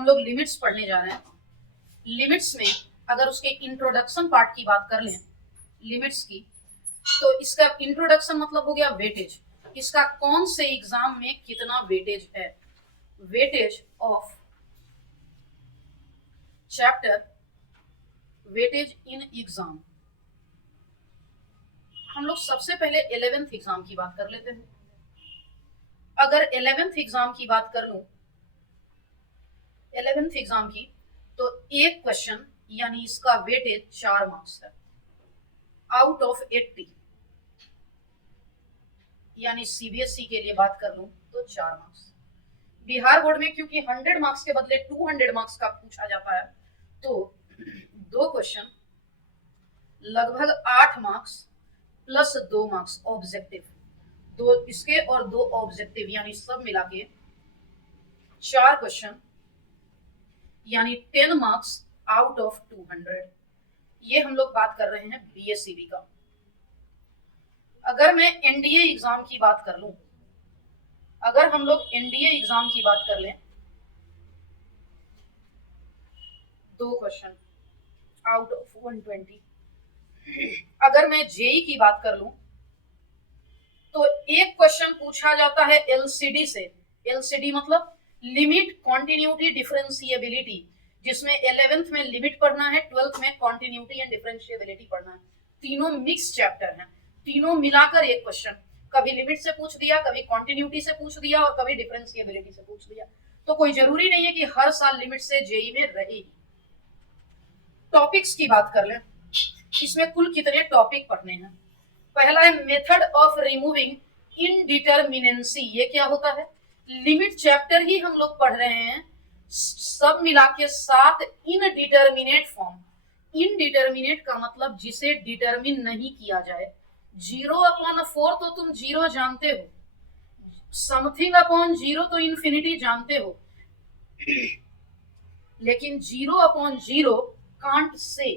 हम लोग लिमिट्स पढ़ने जा रहे हैं। लिमिट्स में अगर उसके इंट्रोडक्शन पार्ट की बात कर लें लिमिट्स की, तो इसका इंट्रोडक्शन मतलब हो गया वेटेज। इसका कौन से एग्जाम में कितना वेटेज है, weightage of chapter, weightage in exam. हम लोग सबसे पहले 11th एग्जाम की बात कर लेते हैं। अगर 11th एग्जाम की बात कर लूं, 11th एग्जाम की, तो एक क्वेश्चन यानी इसका वेटेज 4 मार्क्स है आउट ऑफ 80। यानी सीबीएसई के लिए बात कर लूं तो 4 मार्क्स। बिहार बोर्ड में क्योंकि 100 मार्क्स के बदले 200 मार्क्स का पूछा जाता है, तो दो क्वेश्चन लगभग 8 मार्क्स प्लस 2 मार्क्स ऑब्जेक्टिव, दो इसके और 2 ऑब्जेक्टिव, यानी सब मिला के 4 क्वेश्चन यानी 10 मार्क्स आउट ऑफ 200। ये हम लोग बात कर रहे हैं बीएससीबी का। अगर मैं एनडीए एग्जाम की बात कर लूं, अगर हम लोग एनडीए एग्जाम की बात कर लें, 2 क्वेश्चन आउट ऑफ 120। अगर मैं जेई की बात कर लूं, तो एक क्वेश्चन पूछा जाता है एलसीडी से। एलसीडी मतलब लिमिट कॉन्टिन्यूटी डिफरेंशिएबिलिटी, जिसमें 11th में लिमिट पढ़ना है, 12th में कॉन्टिन्यूटी एंड डिफरेंशिएबिलिटी पढ़ना है। तीनों मिक्स चैप्टर हैं, तीनों मिलाकर एक क्वेश्चन, कभी लिमिट से पूछ दिया, कभी कॉन्टिन्यूटी से पूछ दिया और कभी डिफरेंशिएबिलिटी से पूछ दिया। तो कोई जरूरी नहीं है कि हर साल लिमिट से जेई में रहेगी। टॉपिक्स की बात कर लें, इसमें कुल कितने टॉपिक पढ़ने हैं। पहला है मेथड ऑफ रिमूविंग इनडिटरमिनेंसी। ये क्या होता है? लिमिट चैप्टर ही हम लोग पढ़ रहे हैं, सब मिला के 7 इनडिटरमिनेट फॉर्म। इनडिटरमिनेट का मतलब जिसे डिटरमिन नहीं किया जाए। 0/4 तो तुम 0 जानते हो, समथिंग अपॉन 0 तो इन्फिनिटी जानते हो, लेकिन 0/0 can't say,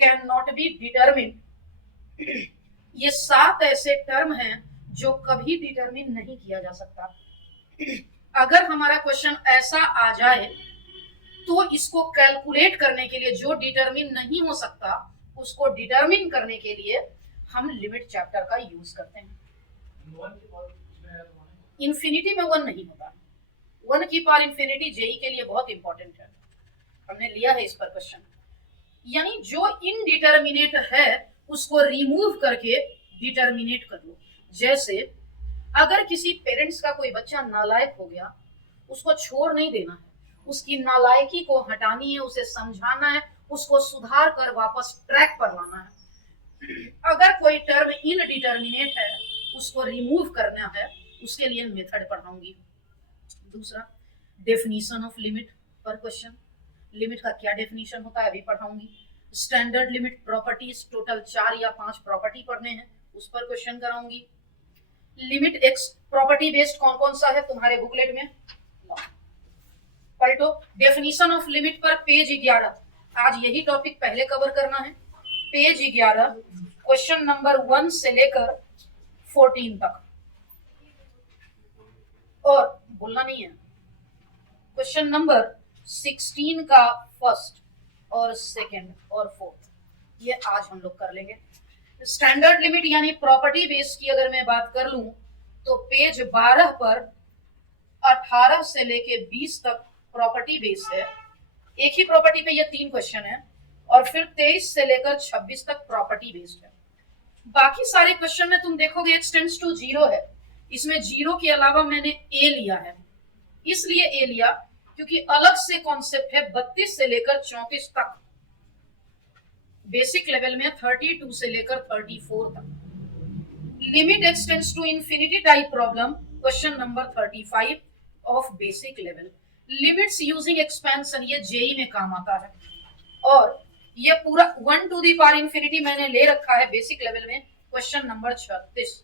can not be determine. ये 7 ऐसे टर्म हैं जो कभी डिटरमिन नहीं किया जा सकता। अगर हमारा क्वेश्चन ऐसा आ जाए तो इसको कैलकुलेट करने के लिए, जो डिटरमिन नहीं हो सकता उसको डिटरमिन करने के लिए हम लिमिट चैप्टर का यूज करते हैं। इंफिनिटी में 1 नहीं होता, 1 की पावर इंफिनिटी जेई के लिए बहुत इंपॉर्टेंट है, हमने लिया है इस पर क्वेश्चन। यानी जो इनडिटरमिनेट है उसको रिमूव करके डिटरमिनेट कर लो। जैसे अगर किसी पेरेंट्स का कोई बच्चा नालायक हो गया, उसको छोड़ नहीं देना है, उसकी नालायकी को हटानी है, उसे समझाना है, उसको सुधार कर वापस ट्रैक पर लाना है। अगर कोई टर्म इनडिटरमिनेट है उसको रिमूव करना है, उसके लिए मेथड पढ़ाऊंगी। दूसरा डेफिनेशन ऑफ लिमिट पर क्वेश्चन, लिमिट का क्या डेफिनेशन होता है अभी पढ़ाऊंगी। स्टैंडर्ड लिमिट प्रॉपर्टीज, टोटल 4 या 5 प्रॉपर्टी पढ़ने हैं, उस पर क्वेश्चन कराऊंगी। लिमिट एक्स प्रॉपर्टी बेस्ड कौन कौन सा है तुम्हारे बुकलेट में पलटो। डेफिनेशन ऑफ लिमिट पर पेज 11, आज यही टॉपिक पहले कवर करना है। पेज 11 क्वेश्चन नंबर 1 से लेकर 14 तक, और बोलना नहीं है। क्वेश्चन नंबर 16 का फर्स्ट और सेकंड और फोर्थ, ये आज हम लोग कर लेंगे। स्टैंडर्ड लिमिट यानी प्रॉपर्टी बेस की अगर मैं बात कर लूं, तो पेज 12 पर 18 से लेके 20 तक प्रॉपर्टी बेस है। एक ही प्रॉपर्टी पे ये 3 क्वेश्चन है, और फिर 23 से लेकर 26 तक प्रॉपर्टी बेस्ड है। बाकी सारे क्वेश्चन में तुम देखोगे x टेंड्स टू 0 है, इसमें 0 के अलावा मैंने a लिया है। इसलिए a लिया क्योंकि अलग से कॉन्सेप्ट है 32 से लेकर 34 तक, बेसिक लेवल में 32 से लेकर 34 तक। Limit x tends to infinity type problem, question number 35 of basic level. Limits using expansion, ये जेई में काम आता है। और ये पूरा 1 टू दी पावर इंफिनिटी मैंने ले रखा है बेसिक लेवल में, क्वेश्चन नंबर 36।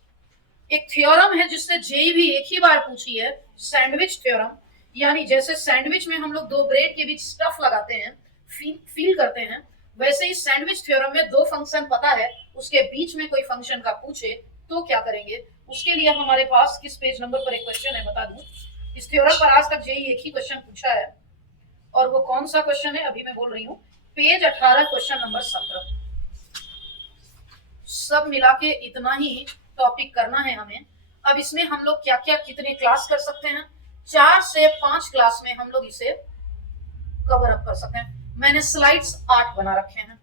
एक थ्योरम है जिससे जेई भी एक ही बार पूछी है, सैंडविच थ्योरम। यानी जैसे सैंडविच में हम लोग 2 ब्रेड के बीच स्टफ लगाते हैं, फील करते हैं, वैसे ही सैंडविच थ्योरम में 2 फंक्शन पता है, उसके बीच में कोई फंक्शन का पूछे तो क्या करेंगे। उसके लिए हमारे पास किस पेज नंबर पर एक क्वेश्चन है बता दूं। इस थ्योरम पर आज तक जेई एक ही क्वेश्चन पूछा है, और वो कौन सा क्वेश्चन है अभी मैं बोल रही हूँ, पेज 18 क्वेश्चन नंबर 17। सब मिला के इतना ही टॉपिक करना है हमें। अब इसमें हम लोग क्या क्या कितने क्लास कर सकते हैं, 4 से 5 क्लास में हम लोग इसे कवर अप कर सकते हैं। मैंने स्लाइड्स 8 बना रखे हैं,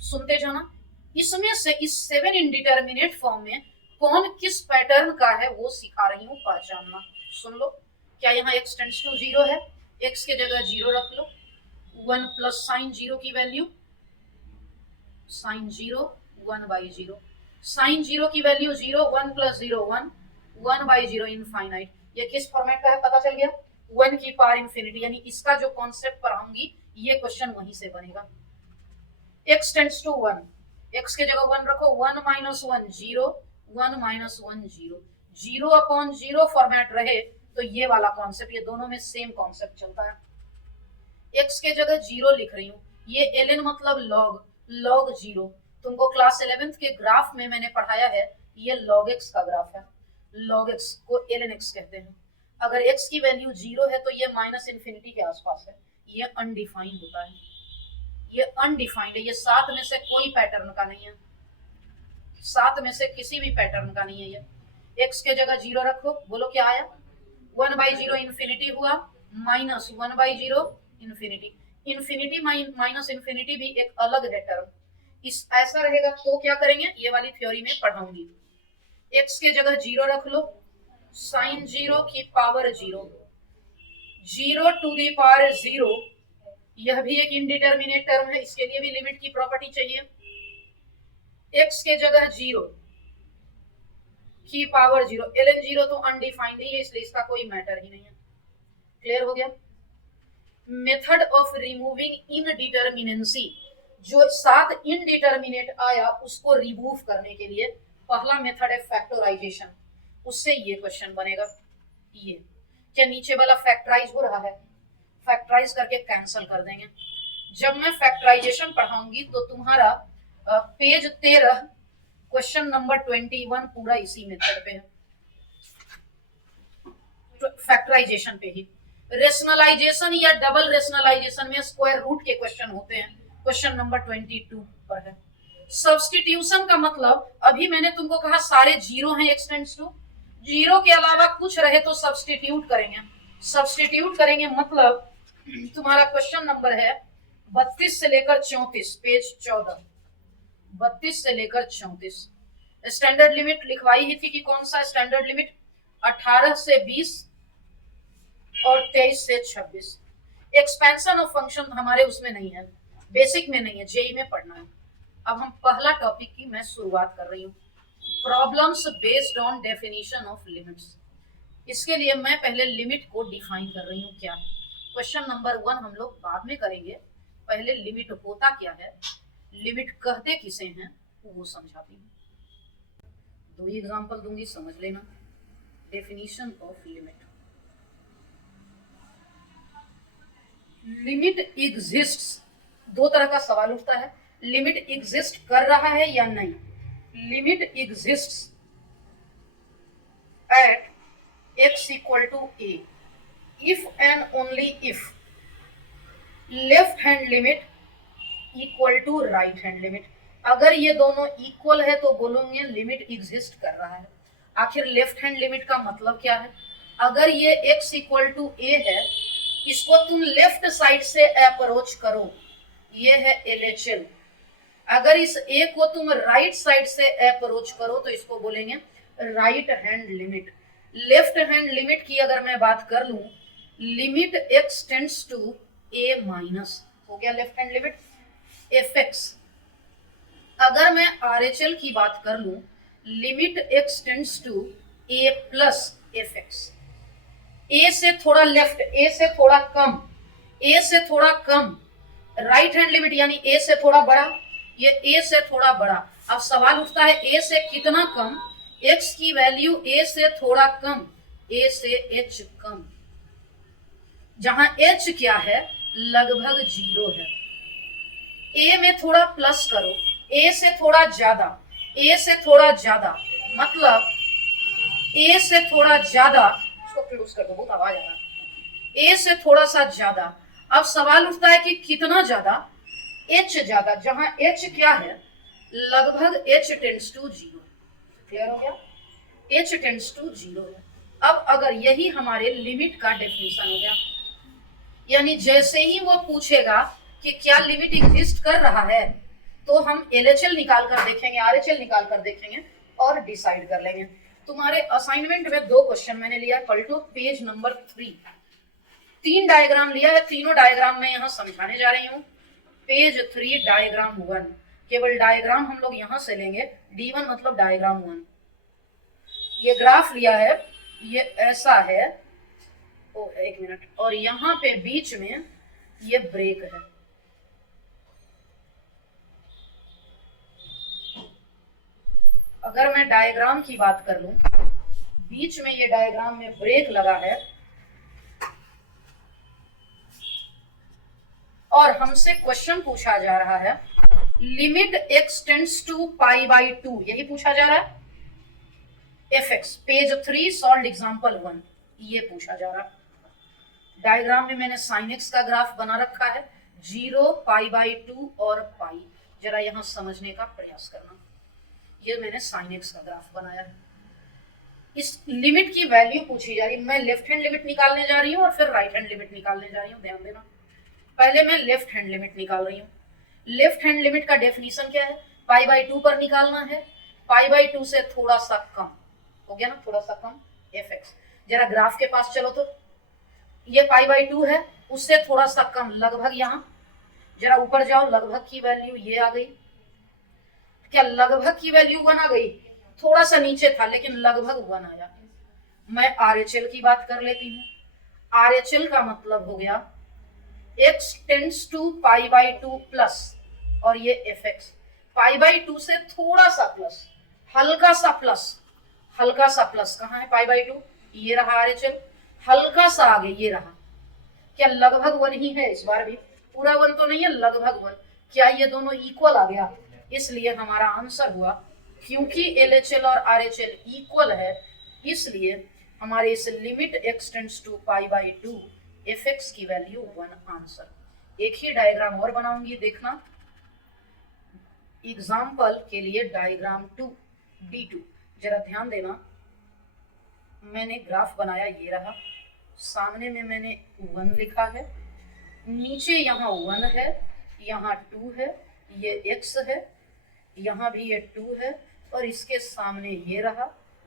सुनते जाना। इसमें से इस 7 इंडिटरमिनेट फॉर्म में कौन किस पैटर्न का है वो सिखा रही हूँ पहचानना। सुन लो, क्या यहाँ x टेंड्स टू 0 है, x के जगह 0 रख लो। 1 प्लस साइन 0 की वैल्यू, साइन 0 1 बाई 0, साइन 0 की वैल्यू 0, 1 प्लस 0 1, 1 बाई 0 इनफाइनाइट। ये किस फॉर्मेट का है पता चल गया, 1 की पावर इंफिनिटी। यानी इसका जो कॉन्सेप्ट पढ़ाऊंगी ये क्वेश्चन वहीं से बनेगा। x टेंड्स टू 1, x के जगह 1 रखो, 1 माइनस 1 0, 1 माइनस 1 0, 0 अपॉन 0 फॉर्मेट रहे तो ये वाला कॉन्सेप्ट, ये दोनों में सेम कॉन्सेप्ट चलता है। x के जगह 0 लिख रही हूँ, ये ln मतलब लॉग, लॉग 0। तुमको क्लास 11th के ग्राफ में मैंने पढ़ाया है, ये log x का ग्राफ है, log x को ln x कहते हैं। अगर x की वैल्यू 0 है तो ये माइनस इन्फिनिटी के आसपास है, ये अनडिफाइंड होता है, ये अनडिफाइंड है, ये 7 में से कोई पैटर्न का नहीं है, 7 में से किसी भी पैटर्न का नहीं है। ये x के जगह 0 रखो, बोलो क्या आया, 1 बाई 0 इन्फिनिटी हुआ, minus 1 by 0 infinity. Infinity minus infinity भी एक अलग है टर्म। इस ऐसा रहेगा तो क्या करेंगे, ये वाली थ्योरी में पढ़ाऊंगी। x के जगह 0 रख लो, साइन 0 की पावर 0, 0 टू दी पावर 0, यह भी एक इंडिटरमिनेट टर्म है, इसके लिए भी लिमिट की प्रॉपर्टी चाहिए। x के जगह 0 की पावर 0, ln 0 तो अनडिफाइंड ही है, इसलिए इसका कोई मैटर ही नहीं है। क्लियर हो गया। मेथड ऑफ रिमूविंग इनडिटरमिनेंसी, जो 7 इनडिटरमिनेट आया उसको रिमूव करने के लिए पहला मेथड है फैक्टराइजेशन, उससे ये क्वेश्चन बनेगा। ये क्या नीचे वाला फैक्टराइज हो रहा है, फैक्टराइज करके कैंसिल कर देंगे। जब मैं फैक्टराइजेशन पढ़ाऊंगी तो तुम्हारा पेज 13 क्वेश्चन नंबर 21 पूरा इसी मेथड पे है, फैक्टराइजेशन पे ही। रेशनलाइजेशन या डबल रेशनलाइजेशन में स्क्वायर रूट के क्वेश्चन होते हैं, क्वेश्चन नंबर 22 पर है। सब्स्टिट्यूशन का मतलब, अभी मैंने तुमको कहा सारे 0 हैं, x टेंड्स टू 0 के अलावा कुछ रहे तो सब्स्टिट्यूट करेंगे। सब्स्टिट्यूट करेंगे मतलब तुम्हारा क्वेश्चन नंबर है 32 से लेकर 34, पेज 14, 32 से लेकर 34। स्टैंडर्ड लिमिट लिखवाई ही थी कि कौन सा स्टैंडर्ड लिमिट, 18 से 20 और 23 से 26। एक्सपेंशन ऑफ फंक्शन हमारे उसमें नहीं है, बेसिक में नहीं है, जेई में पढ़ना है। अब हम पहला टॉपिक की मैं शुरुआत कर रही हूँ, problems based on definition of limits. इसके लिए मैं पहले लिमिट को डिफाइन कर रही हूँ क्या है। क्वेश्चन नंबर 1 हम लोग बाद में करेंगे, पहले लिमिट होता क्या है, लिमिट कहते किसे हैं वो समझाती हूँ। 2 एग्जांपल दूंगी, समझ लेना। Definition of limit, limit exists, 2 तरह का सवाल उठता है, लिमिट एग्जिस्ट कर रहा है या नहीं। Limit exists at x equal to a if and only if left hand limit equal to right hand limit. अगर ये दोनों इक्वल है तो बोलोगे लिमिट एग्जिस्ट कर रहा है। आखिर लेफ्ट हैंड लिमिट का मतलब क्या है, अगर ये x इक्वल टू a है, इसको तुम लेफ्ट साइड से अप्रोच करो, ये है LHL। अगर इस a को तुम राइट साइड से अप्रोच करो तो इसको बोलेंगे right hand limit. Left hand limit की अगर मैं बात कर लूं, limit x tends to a minus, हो गया लेफ्ट हैंड लिमिट fx। अगर मैं RHL की बात कर लूं, limit x tends to a plus fx। a से थोड़ा लेफ्ट, a से थोड़ा कम, a से थोड़ा कम, राइट हैंड लिमिट यानी a से थोड़ा बड़ा, ये a से थोड़ा बड़ा। अब सवाल उठता है a से कितना कम, x की वैल्यू a से थोड़ा कम, a से h कम, जहां h क्या है, लगभग 0 है। a में थोड़ा प्लस करो, a से थोड़ा ज्यादा, a से थोड़ा ज्यादा मतलब a से थोड़ा ज्यादा, इसको क्लोज कर दो, बहुत आवाज आ रहा है। ए से थोड़ा सा ज्यादा। अब सवाल उठता है कि कितना ज्यादा, एच ज्यादा, जहां एच क्या है, लगभग एच टेंड्स टू 0। क्लियर हो गया, एच टेंड्स टू 0 है। अब अगर यही हमारे लिमिट का डेफिनेशन हो गया, यानी जैसे ही वो पूछेगा कि क्या लिमिट एग्जिस्ट कर रहा है, तो हम LHL निकाल कर देखेंगे, RHL निकाल कर देखेंगे और डिसाइड कर लेंगे। तुम्हारे असाइनमेंट में 2 क्वेश्चन मैंने लिया है, पलटो पेज नंबर 3। 3 डायग्राम लिया है, तीनों डायग्राम मैं यहाँ समझाने जा रही हूँ। पेज 3 डायग्राम 1, केवल डायग्राम हम लोग यहाँ से लेंगे, D1 मतलब डायग्राम 1। ये ग्राफ लिया है, ये ऐसा है, ओ एक मिनट, और यहाँ पे बीच में ये ब्रेक है। अगर मैं डायग्राम की बात कर लूं, बीच में ये डायग्राम में ब्रेक लगा है और हमसे क्वेश्चन पूछा जा रहा है लिमिट x टेंड्स टू π/2, यही पूछा जा रहा है। fx पेज 3 सॉल्व एग्जांपल 1, ये पूछा जा रहा है। डायग्राम में मैंने sin x का ग्राफ बना रखा है, 0 π/2 और π। जरा यहां समझने का प्रयास करना, ये मैंने sin x का ग्राफ बनाया है। इस लिमिट की वैल्यू पूछी जा रही है, मैं लेफ्ट हैंड लिमिट निकालने जा रही हूँ और फिर राइट हैंड लिमिट निकालने जा रही हूँ, ध्यान देना। पहले मैं लेफ्ट हैंड लिमिट निकाल रही हूँ। लेफ्ट हैंड लिमिट का डेफिनेशन क्या है, π/2 पर निकालना है, π/2 से थोड़ा सा कम हो गया ना, थोड़ा सा कम fx। जरा ग्राफ के पास चलो, तो ये π/2 है, उससे थोड़ा सा कम, लगभग यहाँ, जरा ऊपर जाओ, लगभग की वैल्यू ये आ गई। क्या लगभग की वैल्यू 1 आ गई? थोड़ा सा नीचे था लेकिन लगभग 1 आया। मैं RHL की बात कर लेती हूँ। RHL का मतलब हो गया x टेंड्स टू π/2 प्लस, और ये fx π/2 से थोड़ा सा प्लस, हल्का सा प्लस, हल्का सा प्लस। कहाँ है π/2? ये रहा RHL, हल्का सा आगे ये रहा। क्या लगभग 1 ही है? इस बार भी पूरा 1 तो नहीं है, लगभग 1। क्या ये दोनों इक्वल आ गया? इसलिए हमारा आंसर हुआ, क्योंकि LHL और RHL इक्वल है, इसलिए हमारे इस limit x tends to π/2 fx की वैल्यू 1 आंसर। एक ही डायग्राम और बनाऊंगी, देखना। एग्जाम्पल के लिए डायग्राम 2 D2, जरा ध्यान देना। मैंने ग्राफ बनाया, ये रहा, सामने में मैंने 1 लिखा है, नीचे यहाँ 1 है, यहाँ 2 है, ये x है, यहाँ भी ये 2 है, और इसके सामने ये रहा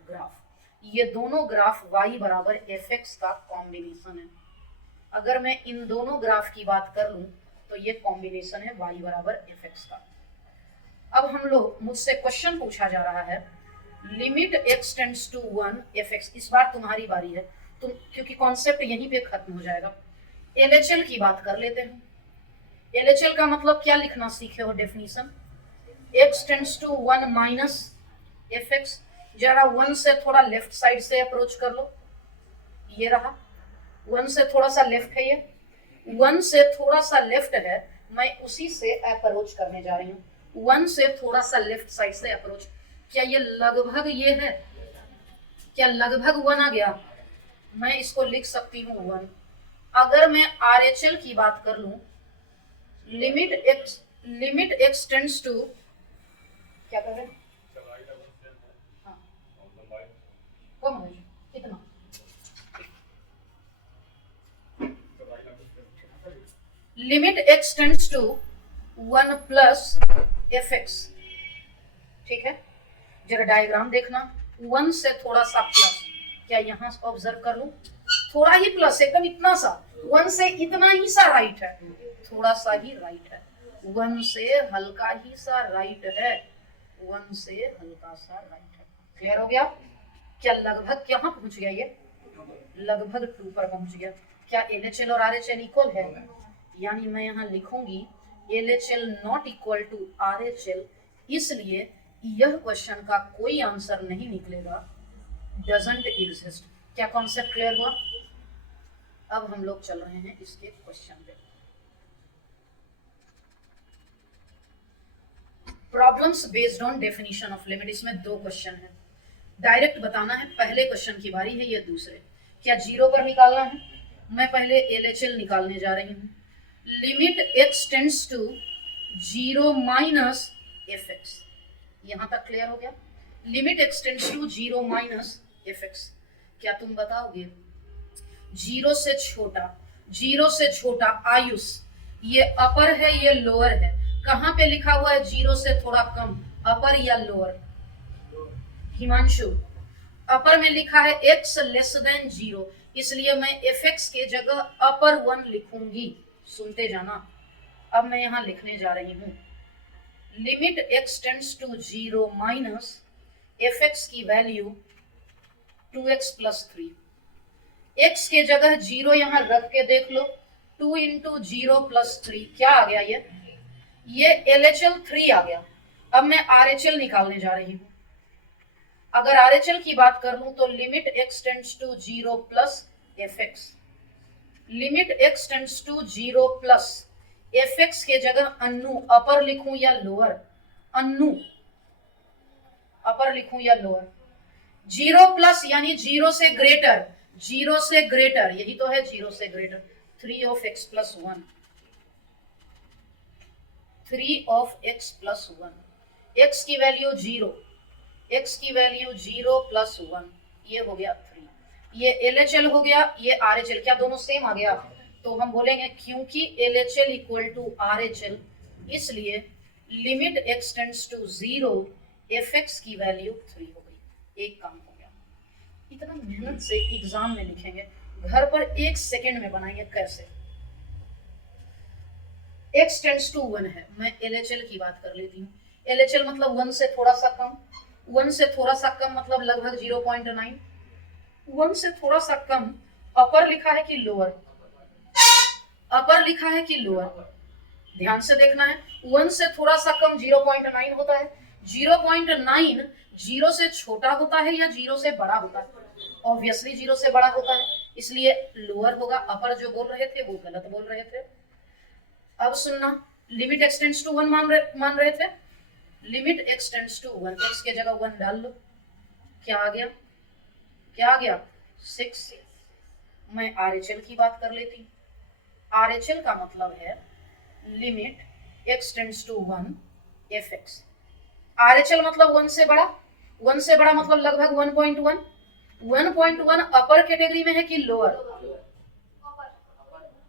ग्राफ। ये दोनों ग्राफ y बराबर fx का कॉम्बिनेशन है। अगर मैं इन दोनों ग्राफ की बात कर लूं तो ये कॉम्बिनेशन है y बराबर fx का। अब हम लोग, मुझसे क्वेश्चन पूछा जा रहा है limit x tends to 1 fx। इस बार तुम्हारी बारी है, तुम, क्योंकि कॉन्सेप्ट यहीं पे खत्म हो जाएगा। LHL की बात कर लेते हैं। LHL का मतलब क्या लिखना सीखे हो, definition, x tends to 1 minus fx। जरा 1 से थोड़ा लेफ्ट साइड से अप्रोच कर लो, ये रहा 1 से थोड़ा सा लेफ्ट है, ये 1 से थोड़ा सा लेफ्ट है, मैं उसी से अप्रोच करने जा रही हूँ। 1 से थोड़ा सा लेफ्ट साइड से अप्रोच। क्या ये लगभग ये है? क्या लगभग 1 आ गया? मैं इसको लिख सकती हूँ 1। अगर मैं RHL की बात कर लूं, लिमिट x टेंड्स टू, क्या कर रहे हैं, हाँ, कम है कितना, limit x tends to 1 plus fx। ठीक है, जरा डायग्राम देखना, 1 से थोड़ा सा प्लस। क्या यहाँ ऑब्जर्व कर लूं, थोड़ा ही प्लस, एकदम इतना सा, 1 से इतना ही सा राइट है, थोड़ा सा ही राइट है, 1 से हल्का ही सा राइट है, 1 से हल्का सा राइट है। क्लियर हो गया? क्या लगभग कहाँ पहुंच गया, ये लगभग 2 पर पहुंच गया। क्या LHL और RHL इक्वल है? यानी मैं यहाँ लिखूंगी LHL not equal to RHL, इसलिए यह क्वेश्चन का कोई आंसर नहीं निकलेगा, डजंट एग्जिस्ट। क्या कॉन्सेप्ट क्लियर हुआ? अब हम लोग चल रहे हैं इसके क्वेश्चन पे। Problems based on definition of limit. इसमें 2 क्वेश्चन है, डायरेक्ट बताना है। पहले क्वेश्चन की बारी है, ये दूसरे। क्या 0 पर निकालना है? मैं पहले LHL निकालने जा रही हूँ। Limit x tends to 0 minus fx, यहां तक क्लियर हो गया। Limit x tends to 0 minus fx, क्या तुम बताओगे? 0 से छोटा आयुष, ये अपर है ये लोअर है, कहां पे लिखा हुआ है 0 से थोड़ा कम, अपर या लोअर? हिमांशु, अपर में लिखा है x लेस देन 0, इसलिए मैं fx के जगह अपर 1 लिखूंगी। सुनते जाना, अब मैं यहां लिखने जा रही हूं limit x tends to 0 minus fx की वैल्यू 2x प्लस 3। x के जगह 0 यहां रख के देख लो, 2 इंटू 0 प्लस 3 क्या आ गया? ये LHL 3 आ गया। अब मैं RHL निकालने जा रही हूं। अगर RHL की बात कर लूं तो limit x tends to 0 plus fx, limit x tends to 0 plus fx के जगह अन्नू अपर लिखूं या लोअर? अन्नू अपर लिखूं या लोअर? 0 प्लस यानी 0 से ग्रेटर, 0 से ग्रेटर, यही तो है 0 से greater. 3 of x plus 1, 3 of x plus 1, x की वैल्यू 0, x की वैल्यू 0 प्लस 1, ये हो गया 3। ये LHL हो गया, ये RHL, क्या दोनों सेम आ गया? तो हम बोलेंगे क्योंकि LHL इक्वल टू RHL, इसलिए limit x tends to 0 fx की वैल्यू 3 हो गई। एक काम हो गया। इतना मेहनत से एग्जाम में लिखेंगे, घर पर 1 सेकेंड में बनाएंगे कैसे? x टेंड्स टू 1 है, मैं LHL की बात कर लेती हूँ। LHL मतलब 1 से थोड़ा सा कम, 1 से थोड़ा सा कम मतलब लगभग 0.9, 1 से थोड़ा सा कम, अपर लिखा है कि लोअर? अपर लिखा है कि लोअर? ध्यान से देखना है, 1 से थोड़ा सा कम 0.9 होता है, 0.9 0 से छोटा होता है या 0 से बड़ा होता है? ऑब्वियसली 0 से बड़ा होता है, इसलिए लोअर होगा। अपर जो बोल रहे थे वो गलत बोल रहे थे। अब सुनना, लिमिट x टेंड्स टू 1 मान रहे थे, limit x tends to 1, x के जगह 1 डाल लो, क्या आ गया? क्या आ गया? 6। मैं RHL की बात कर लेती हूँ। RHL का मतलब है limit x tends to 1 fx। RHL मतलब 1 से बड़ा, 1 से बड़ा मतलब लगभग 1.1, 1.1 अपर कैटेगरी में है कि लोअर?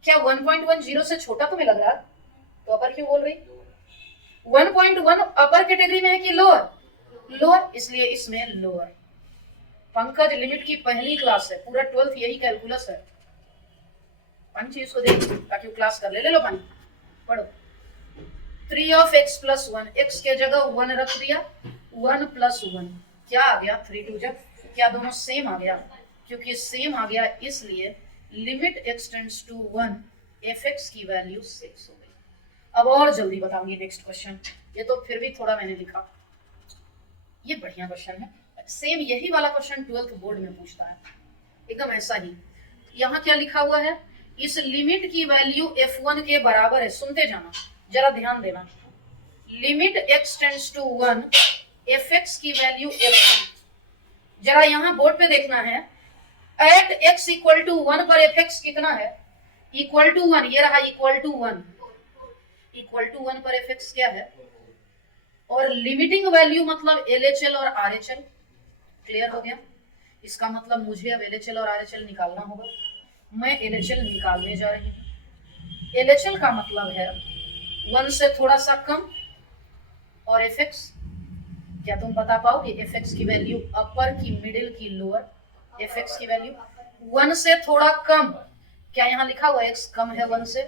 क्या 1.1 0 से छोटा तुम्हें लग रहा है? तो अपर क्यों बोल रही? 1.1 अपर कैटेगरी में है कि लोअर? लोअर, इसलिए इसमें लोअर। पंकज लिमिट की पहली क्लास है, पूरा 12th यही कैलकुलस है। पंच इसको दे ताकि वो क्लास कर ले लो पानी, पढ़ो। 3 ऑफ x प्लस 1, x के जगह 1 रख दिया, 1 प्लस 1 क्या आ गया? 3 2 जब, क्या दोनों सेम आ गया? क्योंकि सेम आ गया इसलिए limit x tends to 1 fx की वैल्यू 6 हो गई। अब और जल्दी बताऊंगी नेक्स्ट क्वेश्चन, ये तो फिर भी थोड़ा मैंने लिखा, ये बढ़िया क्वेश्चन है, सेम यही वाला क्वेश्चन 12th बोर्ड में पूछता है, एकदम ऐसा ही। यहाँ क्या लिखा हुआ है? इस लिमिट की वैल्यू f1 के बराबर है, सुनते जाना, जरा ध्यान देना। Limit x tends to 1 fx की वैल्यू f1, जरा यहाँ बोर्ड पे देखना है, एट x इक्वल टू 1 पर fx कितना है? इक्वल टू 1, ये रहा इक्वल टू 1, इक्वल टू 1 पर fx क्या है? और लिमिटिंग वैल्यू मतलब LHL और RHL, क्लियर हो गया? इसका मतलब मुझे अब LHL और RHL निकालना होगा। मैं LHL निकालने जा रही हूँ। LHL का मतलब है 1 से थोड़ा सा कम और fx, क्या तुम बता पाओगे fx की वैल्यू अपर की मिडिल की लोअर? fx की वैल्यू 1 से थोड़ा कम, क्या यहाँ लिखा हुआ x कम है 1 से?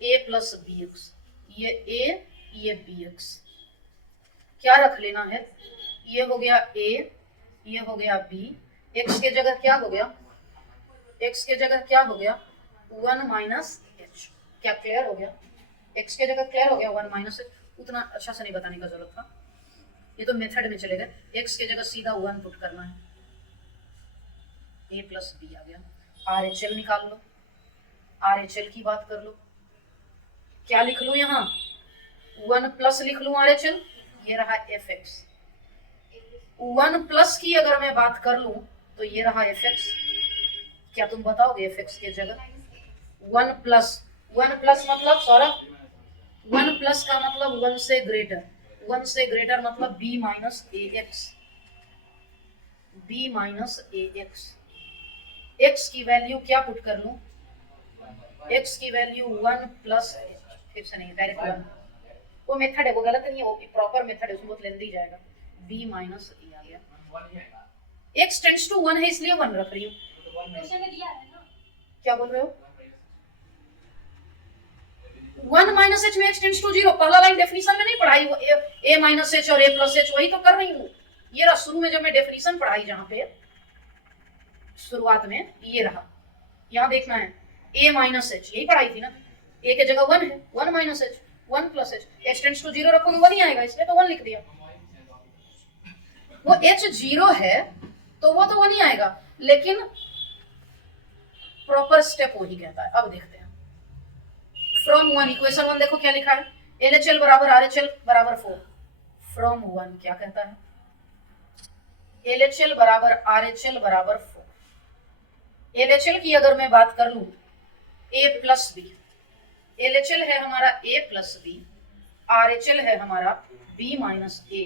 a प्लस bx, ये a ये bx, क्या रख लेना है? ये हो गया a, ये हो गया b, x के जगह क्या हो गया? x के जगह क्या हो गया? 1 माइनस h, क्या क्लियर हो गया? x के जगह क्लियर हो गया 1 माइनस h, उतना अच्छा से नहीं बताने का जरूरत था, ये तो मेथड में चलेगा। x के जगह सीधा 1 पुट करना है, a प्लस b आ गया। RHL निकाल लो, RHL की बात कर लो, क्या लिख लूं यहाँ? 1 प्लस लिख लूं RHL, ये रहा fx। 1 प्लस की अगर मैं बात कर लूं तो ये रहा fx, क्या तुम बताओगे fx के जगह? वन प्लस मतलब सौरभ, वन प्लस का मतलब वन से ग्रेटर, वन से ग्रेटर मतलब बी माइनस ए एक्स, बी माइनस ए एक्स। एक्स की वैल्यू क्या पुट कर लूं, एक्स की वैल्यू वन प्लस, फिर से नहीं डायरेक्ट वन, वो मेथड है वो गलत नहीं है, वो प्रॉपर मेथड है, उसमें बहुत लेंदी जाएगा। बी माइनस ए आ गया, एक्स टेंड्स टू वन है इसलिए वन रख रही हूँ। क्या बोल रहे हो, वन माइनस एच में एक्स टेंड्स टू जीरो, पहला लाइन डेफिनेशन में नहीं पढ़ाई, वो ए माइनस एच और ए प्लस एच वही तो कर रही हूँ। ये रहा शुरू में जब मैं डेफिनेशन पढ़ाई, जहां पे शुरुआत में ये रहा, यहाँ देखना है ए माइनस एच, यही पढ़ाई थी ना, ए के जगह वन है, one minus h, one plus h, h tends to zero रखोगे वन ही आएगा, इसलिए तो वन लिख दिया। वो एच जीरो है तो वो तो वन ही आएगा, लेकिन प्रॉपर स्टेप वही कहता है। अब देखते हैं फ्रॉम वन, इक्वेशन वन देखो क्या लिखा है, LHL बराबर RHL बराबर 4। फ्रॉम वन क्या कहता है, LHL बराबर RHL बराबर 4। LHL की अगर मैं बात कर लूं A प्लस बी, LHL है हमारा A प्लस बी, RHL है हमारा B माइनस ए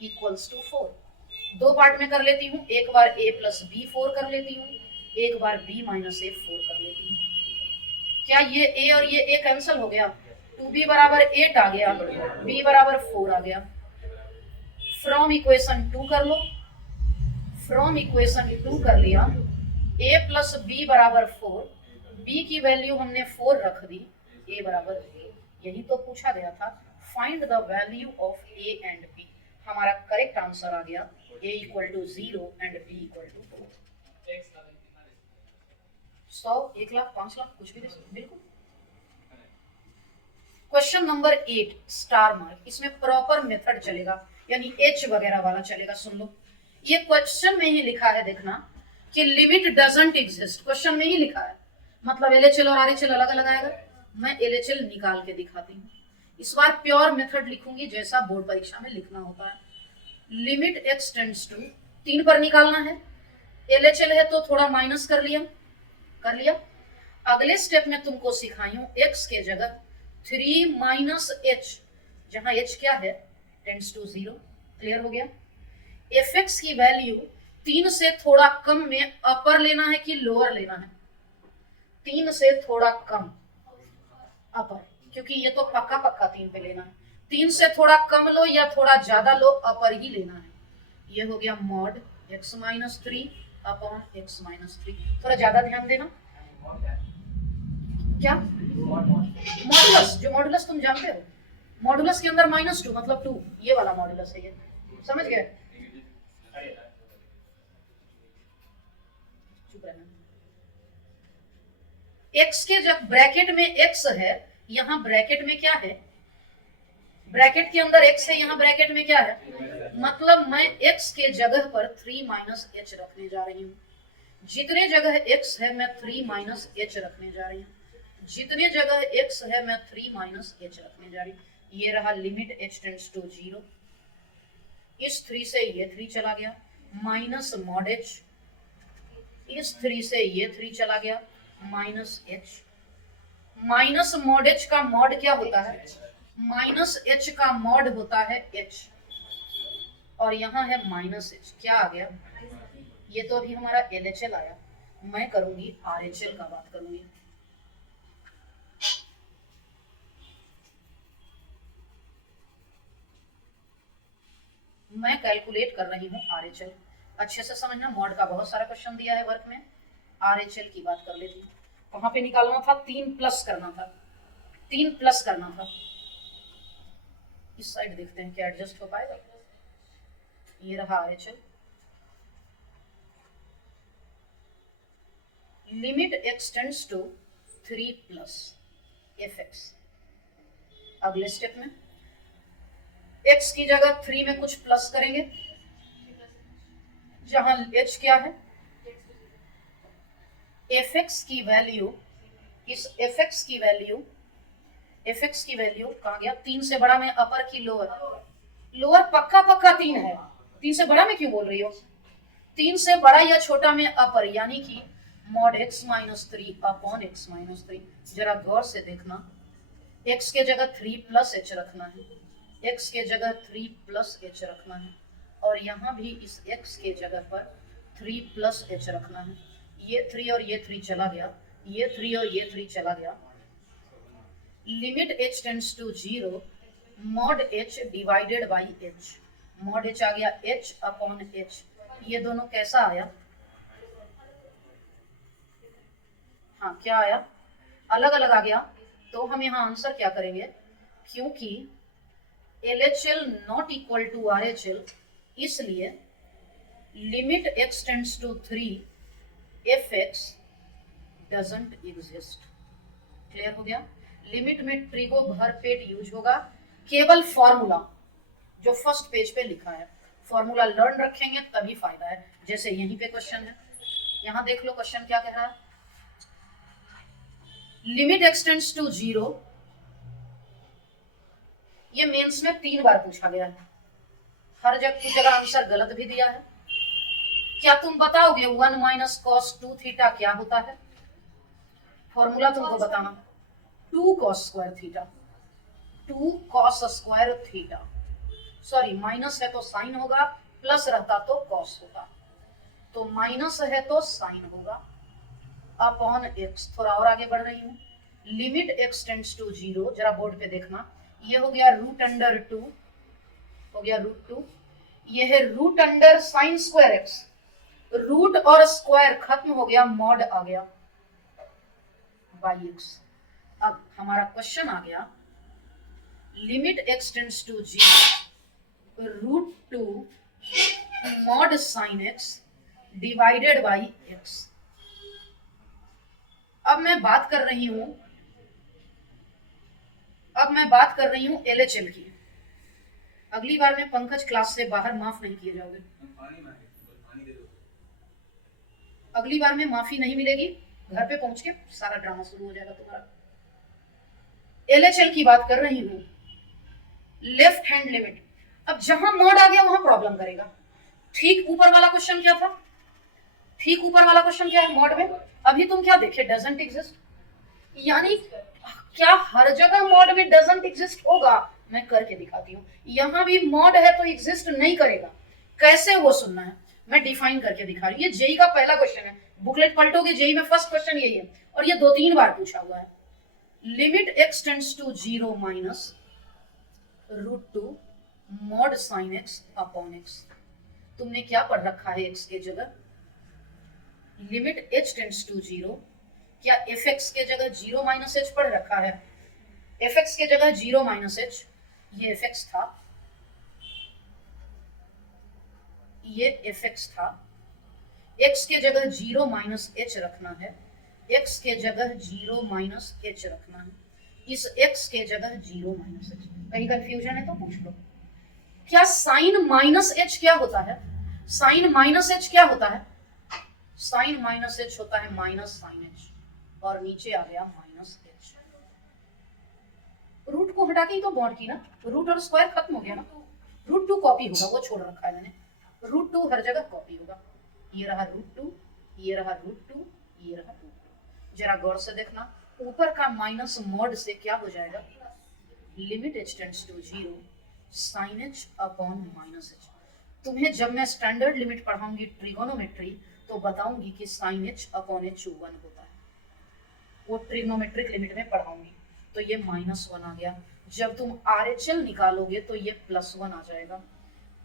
इक्वल्स टू 4। दो पार्ट में कर लेती हूँ, एक बार A प्लस बी 4 कर लेती हूँ, एक बार B माइनस ए 4 कर लेती हूँ। क्या ये A और ये A कैंसिल हो गया, 2B बराबर 8 आ गया, B बराबर 4 आ गया। फ्रॉम इक्वेशन 2 कर लो, फ्रॉम इक्वेशन 2 कर लिया, A प्लस बी बराबर 4, B की वैल्यू हमने 4 रख दी, A बराबर 0, यही तो पूछा गया था, find the value of A and B। हमारा करेक्ट आंसर आ गया A equal to 0 and B equal to 4। 100, 1 lakh, 5 lakh, कुछ भी दे सकते, बिल्कुल। क्वेश्चन नंबर 8 स्टार मार्क, इसमें प्रॉपर मेथड चलेगा, यानी एच वगैरह वाला चलेगा। सुन लो, ये क्वेश्चन में ही लिखा है, देखना कि लिमिट डजंट एग्जिस्ट, क्वेश्चन में ही लिखा है, मतलब LHL और RHL अलग अलग आएगा। मैं LHL निकाल के दिखाती हूँ, इस बार प्योर मेथड लिखूंगी जैसा बोर्ड परीक्षा में लिखना होता है। लिमिट x टेंड्स टू 3 पर निकालना है, LHL है तो थोड़ा माइनस कर लिया, कर लिया। अगले स्टेप में तुमको सिखाई हूं x के जगह 3 माइनस एच, जहां h क्या है टेंड्स टू 0, क्लियर हो गया। fx की वैल्यू 3 से थोड़ा कम में अपर लेना है कि लोअर लेना है, 3 से थोड़ा कम अपर, क्योंकि ये तो पक्का पक्का 3 पे लेना है, 3 से थोड़ा कम लो या थोड़ा ज्यादा लो, अपर ही लेना है। ये हो गया mod x minus 3 upon x minus 3, थोड़ा ज्यादा ध्यान देना। क्या मॉडुलस, जो मॉडुलस तुम जानते हो, मॉडुलस के अंदर -2 मतलब 2, ये वाला मॉडुलस है, ये समझ गए। चुप रहना, x के जब ब्रैकेट में x है, यहाँ ब्रैकेट में क्या है, ब्रैकेट के अंदर x है, यहाँ ब्रैकेट में क्या है, मतलब मैं x के जगह पर 3 माइनस एच रखने जा रही हूँ। जितने जगह x है मैं 3 माइनस एच रखने जा रही हूँ, जितने जगह x है मैं 3 माइनस एच रखने जा रही हूँ। ये रहा लिमिट h टेंड्स टू 0, इस 3 से ये 3 चला गया, माइनस मॉड h, इस 3 से ये 3 चला गया, minus h। Minus mod h का मॉड क्या होता है, माइनस h का मॉड होता है h, और यहाँ है माइनस h, क्या आ गया, ये तो अभी हमारा LHL आया, मैं करूंगी RHL का बात करूंगी। मैं कैलकुलेट कर रही हूँ RHL, अच्छे से समझना, मॉड का बहुत सारा क्वेश्चन दिया है वर्क में, RHL की बात कर लेती हूँ। कहाँ पे निकालना था, 3 प्लस करना था, 3 प्लस करना था। इस साइड देखते हैं क्या एडजस्ट हो पाएगा। ये रहा RHL, limit x tends to 3 plus fx। अगले स्टेप में x की जगह 3 में कुछ प्लस करेंगे, जहां h क्या है, fx की वैल्यू, इस fx की वैल्यू कहाँ गया, 3 से बड़ा में अपर की लोअर, लोअर पक्का पक्का 3 है, 3 से बड़ा में क्यों बोल रही हो, 3 से बड़ा या छोटा में अपर, यानी कि mod x minus 3 upon x minus 3। जरा गौर से देखना, x के जगह 3 प्लस h रखना है, x के जगह 3 प्लस h रखना है, और यहाँ भी इस x के जगह पर 3 प्लस h रखना है। ये 3 और ये 3 चला गया, ये 3 और ये 3 चला गया। Limit h tends to 0, mod h divided by h, mod h आ गया h अपॉन h। ये दोनों कैसा आया? हाँ, क्या आया? अलग अलग आ गया। तो हम यहाँ आंसर क्या करेंगे, क्योंकि LHL not equal to RHL, इसलिए limit x tends to 3 fx doesn't exist. Clear हो गया? लिमिट में ट्रिगो भर पेट यूज होगा, केवल फॉर्मूला जो फर्स्ट पेज पे लिखा है, फॉर्मूला लर्न रखेंगे तभी फायदा है। जैसे यहीं पे क्वेश्चन है, यहां देख लो क्वेश्चन क्या कह रहा है। लिमिट x टेंड्स टू 0, ये मेंस में 3 बार पूछा गया है, हर जगह आंसर गलत भी दिया है। क्या तुम बताओगे 1 माइनस कॉस 2 थीटा क्या होता है? फॉर्मूला तुमको बताना, 2 cos square theta, 2 cos square theta. Sorry, minus है तो साइन होगा, प्लस रहता तो कॉस होगा, तो माइनस है तो साइन होगा, अपॉन x। थोड़ा और आगे बढ़ रही हूँ, लिमिट x टेंड्स टू 0, जरा बोर्ड पे देखना, ये हो गया रूट अंडर 2, हो गया रूट 2, ये है root under sign square x, root और स्क्वायर खत्म हो गया, मॉड आ गया बाई x। अब हमारा क्वेश्चन आ गया, limit x tends to 0, root 2 mod sine x divided by x। अब मैं बात कर रही हूं LHL की। अगली बार में पंकज क्लास से बाहर माफ नहीं किए जाओगे, अगली बार में माफी नहीं मिलेगी, घर पे पहुंच के सारा ड्रामा शुरू हो जाएगा तुम्हारा। LHL की बात कर रही हूं, लेफ्ट हैंड लिमिट। अब जहां मॉड आ गया वहां प्रॉब्लम करेगा। ठीक ऊपर वाला क्वेश्चन क्या था? ठीक ऊपर वाला क्वेश्चन क्या है मॉड में? अभी तुम क्या देखे, डजंट एग्जिस्ट, यानी क्या हर जगह मॉड में डजंट एग्जिस्ट होगा? मैं करके दिखाती हूँ, यहां भी मॉड है तो एग्जिस्ट नहीं करेगा। कैसे वो सुनना है, मैं डिफाइन करके दिखा रही हूँ। ये जेई का पहला क्वेश्चन है, बुकलेट पलटोगे जेई में फर्स्ट क्वेश्चन यही है, और ये 2-3 बार पूछा हुआ है। Limit x tends to 0 minus root 2 mod sine x upon x। तुमने क्या पढ़ रखा है x के जगह? लिमिट h टेंड्स टू 0, क्या fx के जगह 0 माइनस h पढ़ रखा है? fx के जगह 0 माइनस h, ये fx था, ये fx था, x के जगह 0 माइनस h रखना है, x के जगह 0 माइनस h रखना है, इस x के जगह 0 माइनस h। कहीं कंफ्यूजन है तो पूछ लो। क्या साइन माइनस h क्या होता है? साइन माइनस h क्या होता है? साइन माइनस h होता है माइनस साइन h, और नीचे आ गया माइनस h। रूट को हटा के ही तो मॉड की ना, रूट और स्क्वायर खत्म हो गया ना, रूट 2 कॉपी होगा, वो छोड़ रखा है मैंने, रूट 2 हर जगह कॉपी होगा। ये रहा रूट 2, ये रहा रूट 2, ये रहा रूट 2। जरा गौर से देखना, ऊपर का माइनस मॉड से क्या हो जाएगा? Limit h tends to 0 sine h upon minus h। तुम्हें जब मैं स्टैंडर्ड लिमिट पढ़ाऊंगी ट्रिगोनोमेट्री, तो बताऊंगी कि साइन h अपॉन h 1 होता है, वो ट्रिग्नोमेट्रिक लिमिट में पढ़ाऊंगी। तो ये -1 आ गया। जब तुम RHL निकालोगे तो ये +1 आ जाएगा,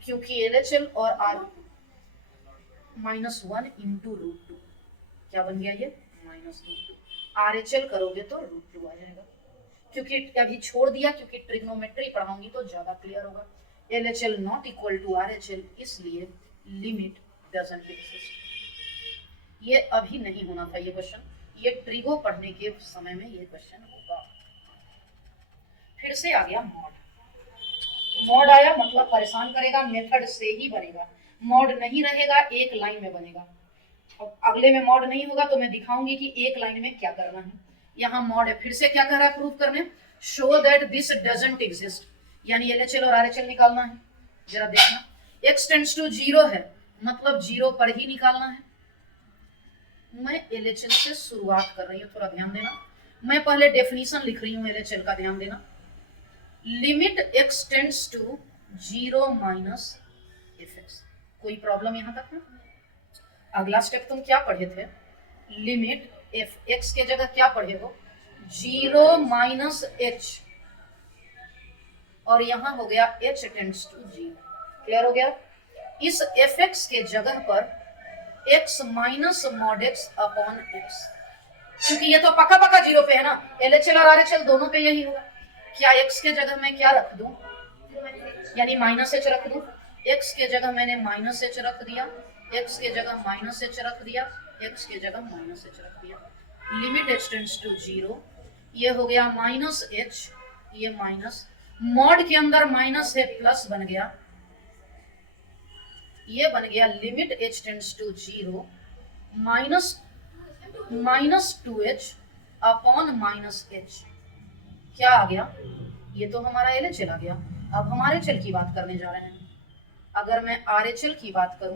क्योंकि LHL और -1 इंटू रूट 2 क्या बन गया? ये -2। RHL करोगे तो रूट 2 आ जाएगा, क्योंकि अभी छोड़ दिया, क्योंकि ट्रिग्नोमेट्री पढ़ाऊंगी तो ज्यादा क्लियर होगा। LHL not equal to RHL, इसलिए लिमिट डजंट एग्जिस्ट। ये अभी नहीं होना था ये क्वेश्चन, ये ट्रिगो पढ़ने के समय में ये क्वेश्चन होगा। फिर से आ गया मॉड। मॉड आया मतलब परेशान करेगा, मेथड से ही बनेगा, मॉड नहीं रहेगा, एक लाइन में बनेगा। अब अगले में मॉड नहीं होगा तो मैं दिखाऊंगी कि एक लाइन में क्या करना है। यहाँ मॉड है, फिर से क्या कह रहा है प्रूव करने? Show that this doesn't exist, यानी LHL और RHL निकालना है। जरा देखना, x टेंड्स टू 0 है, मतलब 0 पर ही निकालना है। मैं LHL से शुरुआत कर रही हूँ, थोड़ा ध्यान देना। मैं पहले डेफिनेशन लिख रही हूँ LHL का, ध्यान देना। Limit x tends to 0 minus fx। कोई प्रॉब्लम यहां तक है? अगला स्टेप तुम क्या पढ़े थे? लिमिट fx के जगह क्या पढ़े हो? 0 माइनस h, और यहां हो गया h टेंड्स टू 0। क्लियर हो गया? इस fx के जगह पर x minus mod x upon x, क्योंकि ये तो पक्का पक्का 0 पे है ना, LHL और RHL दोनों पे यही होगा। क्या x के जगह मैं क्या रख दूं? यानी माइनस h रख दूं। x के जगह मैंने माइनस h रख दिया, x के जगह माइनस h रख दिया, x के जगह माइनस h रख दिया। लिमिट h टेंड्स टू 0, ये हो गया माइनस h, ये माइनस, मॉड के अंदर माइनस है, प्लस बन गया, ये बन गया limit h tends to 0 minus 2h upon minus h। क्या आ गया? ये तो हमारा LHL आ गया। अब हम RHL की बात करने जा रहे हैं। अगर मैं RHL की बात करूं,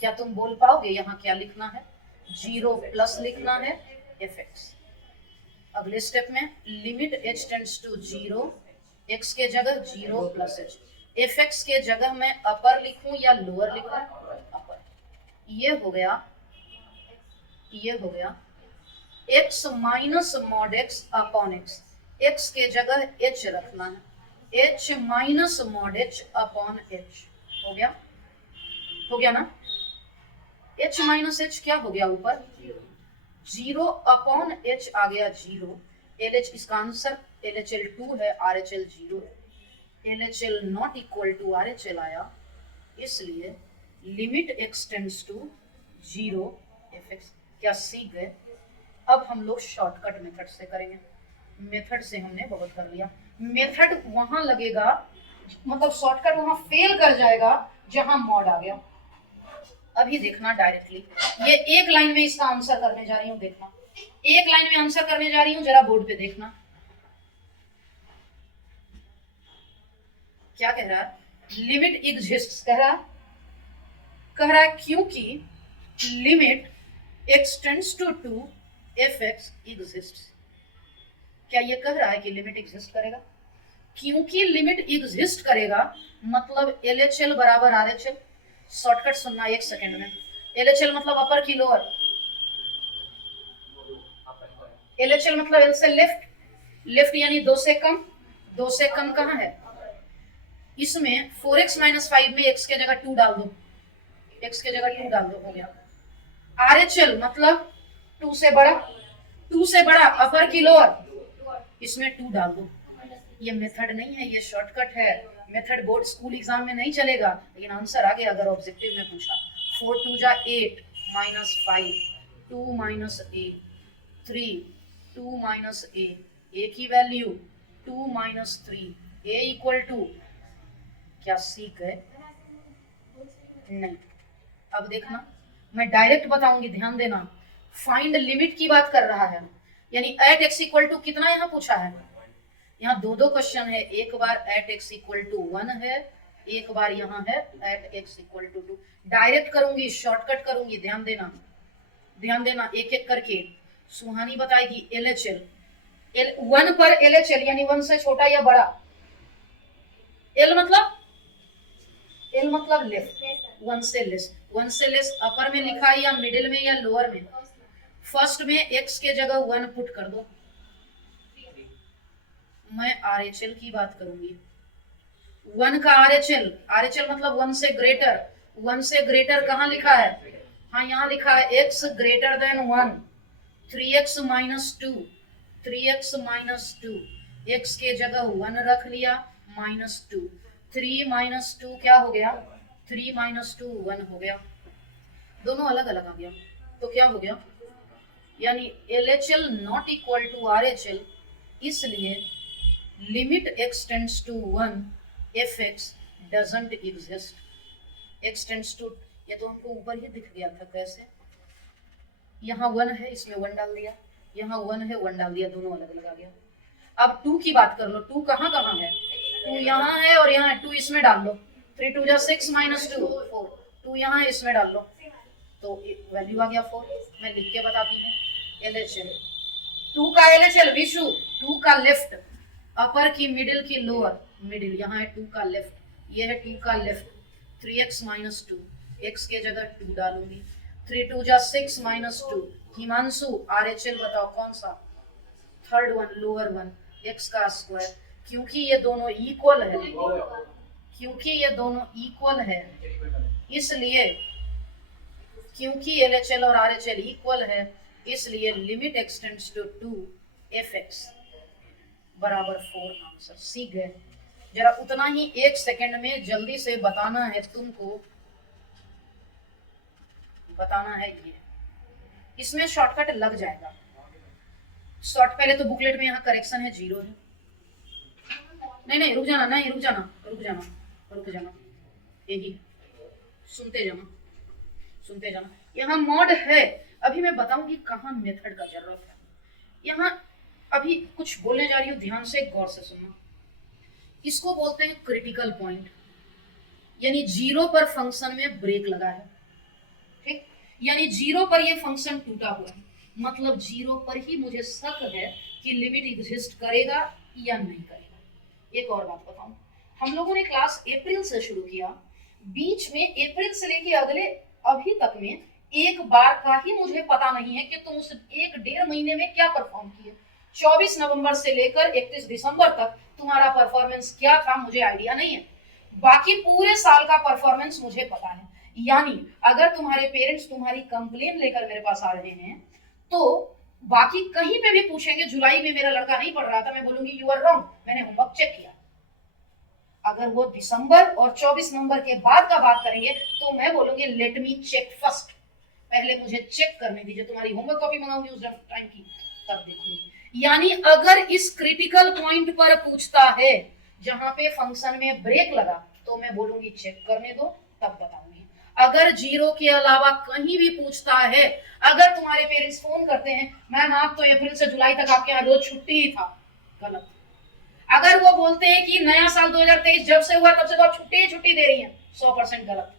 क्या तुम बोल पाओगे यहाँ क्या लिखना है? 0 प्लस लिखना है fx। अगले स्टेप में limit h tends to 0, x के जगह 0 प्लस h, fx के जगह मैं अपर लिखूं या लोअर लिखूं? अपर। ये हो गया x minus mod x upon x, x के जगह h रखना है, h minus mod h upon h। हो गया ना? h माइनस h क्या हो गया ऊपर? 0 अपॉन h आ गया 0। LH इसका आंसर LHL 2 है, RHL 0 है। LHL not equal to RHL आया, इसलिए limit x tends to 0 fx। क्या सीख गए? अब हम लोग शॉर्टकट मेथड से करेंगे। मेथड से हमने बहुत कर लिया। मेथड वहां लगेगा, मतलब शॉर्टकट वहां फेल कर जाएगा जहां मॉड आ गया। अभी देखना डायरेक्टली, ये एक लाइन में इसका आंसर करने जा रही हूं, देखना एक लाइन में आंसर करने जा रही हूं, जरा बोर्ड पे देखना क्या कह रहा है। लिमिट एग्जिस्ट्स कह रहा है क्योंकि limit x tends to 2 fx exists. क्या ये कह रहा है कि लिमिट एग्जिस्ट करेगा? क्योंकि लिमिट एग्जिस्ट करेगा मतलब LHL बराबर RHL। शॉर्टकट सुनना एक सेकंड में। LHL मतलब अपर की लोअर? LHL मतलब L से लेफ्ट, लेफ्ट यानी 2 से कम, 2 से कम कहाँ है? इसमें 4x माइनस 5 में x के जगह 2 डाल दो, x के जगह 2 डाल दो, हो गया। RHL मतलब 2 से बड़ा, 2 से बड़ा अपर की लोअर, इसमें 2 डाल दो। ये मेथड नहीं है, ये शॉर्टकट है। मेथड बोर्ड स्कूल एग्जाम में नहीं चलेगा, लेकिन आंसर आ गया अगर ऑब्जेक्टिव में पूछा। 4 2 जा 8 minus 5, 2 minus a, 3 2 minus a की value 2 minus 3, a equal to, क्या सीख गए? नहीं। अब देखना, मैं डायरेक्ट बताऊंगी, ध्यान देना। फाइंड लिमिट की बात कर रहा है, यानी एट x इक्वल टू कितना यहाँ पूछा है? यहाँ दो क्वेश्चन है, एक बार एट x इक्वल टू 1 है, एक बार यहाँ है at x equal to 2। Direct करूंगी, शॉर्टकट करूंगी, ध्यान देना एक एक करके। सुहानी बताएगी LHL, 1 पर LHL यानी 1 से छोटा या बड़ा? L मतलब लेफ्ट, 1 से लेस। 1 से लेस अपर में लिखा है या मिडिल में या लोअर में? फर्स्ट में x के जगह 1 पुट कर दो। मैं RHL की बात करूंगी। 1 का RHL मतलब 1 से ग्रेटर, 1 से ग्रेटर कहाँ लिखा है? हाँ यहाँ लिखा है x greater than 1, 3x minus 2, 3x minus 2, x के जगह 1 रख लिया, माइनस 2, 3 माइनस 2 क्या हो गया? 3 माइनस 2 1 हो गया, दोनों अलग अलग आ गया। तो क्या हो गया? यानी LHL not equal to RHL, इसलिए limit x tends to 1 fx doesn't exist. x tends to, ये तो हमको ऊपर ही दिख गया था, कैसे? यहाँ 1 है, इसमें 1 डाल दिया, यहाँ 1 है 1 डाल दिया, दोनों अलग अलग आ गया। अब 2 की बात कर लो, 2 कहाँ कहाँ है? 2 यहाँ है और यहाँ 2 इसमें डाल लो, 3 2 जा 6 माइनस 2 4, 2 यहाँ है, इसमें डाल लो, तो वैल्यू आ गया 4। मैं लिख के बताती हूँ। LHL 2 का LHL विशु 2 का लेफ्ट, अपर की मिडिल की लोअर, मिडिल यहाँ है 2 का लेफ्ट, ये है 2 का लेफ्ट, 3x माइनस 2, x के जगह 2 डालूंगी, 3 2 जा 6 माइनस 2। हिमांशु RHL बताओ कौन सा, third one lower one, x का स्क्वायर, क्योंकि ये दोनों इक्वल है, क्योंकि ये दोनों इक्वल है इसलिए, क्योंकि LHL और RHL इक्वल है इसलिए लिमिट एक्सटेंड्स टू 2 fx बराबर 4। आंसर सीख गए। जरा उतना ही 1 सेकंड में जल्दी से बताना है तुमको, बताना है ये, इसमें शॉर्टकट लग जाएगा। शॉर्ट पहले तो बुकलेट में यहाँ करेक्शन है 0 है, नहीं रुक जाना, नहीं रुक जाना, रुक जाना, रुक जाना, यही सुनते जाना, सुनते जाना। यहाँ मॉड है, अभी मैं बताऊंगी कहाँ मेथड का जरूरत है। यहाँ अभी कुछ बोलने जा रही हूँ, ध्यान से गौर से सुनना। इसको बोलते हैं क्रिटिकल पॉइंट, यानी 0 पर फंक्शन में ब्रेक लगा है, ठीक, यानी 0 पर ये फंक्शन टूटा हुआ है, मतलब 0 पर ही मुझे शक है कि लिमिट एग्जिस्ट करेगा या नहीं करेगा। एक और बात बताऊं, हम लोगों ने क्लास अप्रैल से शुरू किया, बीच में अप्रैल से लेके अगले अभी तक में एक बार का ही मुझे पता नहीं है कि तुम उस 1-1.5 महीने में क्या परफॉर्म किए। 24 नवंबर से लेकर 31 दिसंबर तक तुम्हारा परफॉर्मेंस क्या था मुझे आइडिया नहीं है, बाकी पूरे साल का परफॉर्मेंस मुझे पता है। यानी अगर तुम्हारे पेरेंट्स तुम्हारी कंप्लेन लेकर मेरे पास आ रहे हैं तो बाकी कहीं पे भी पूछेंगे जुलाई में मेरा लड़का नहीं पढ़ रहा था, मैं बोलूंगी यू आर रॉन्ग, मैंने होमवर्क चेक किया। अगर वो दिसंबर और 24 नंबर के बाद का बात करेंगे तो मैं बोलूंगी लेट मी चेक फर्स्ट, पहले मुझे चेक करने दीजिए, तुम्हारी होमवर्क कॉपी मंगाऊंगी उस टाइम की, तब देखूंगी। यानी अगर इस क्रिटिकल पॉइंट पर पूछता है जहां पे फंक्शन में ब्रेक लगा तो मैं बोलूंगी चेक करने दो, तब बताऊंगी। अगर 0 के अलावा कहीं भी पूछता है, अगर तुम्हारे पेरेंट्स फोन करते हैं मैम आप तो अप्रैल से जुलाई तक आपके यहाँ रोज छुट्टी ही था, गलत। अगर वो बोलते हैं कि नया साल 2023 जब से हुआ तब से तो आप छुट्टी ही छुट्टी दे रही हैं, 100% गलत,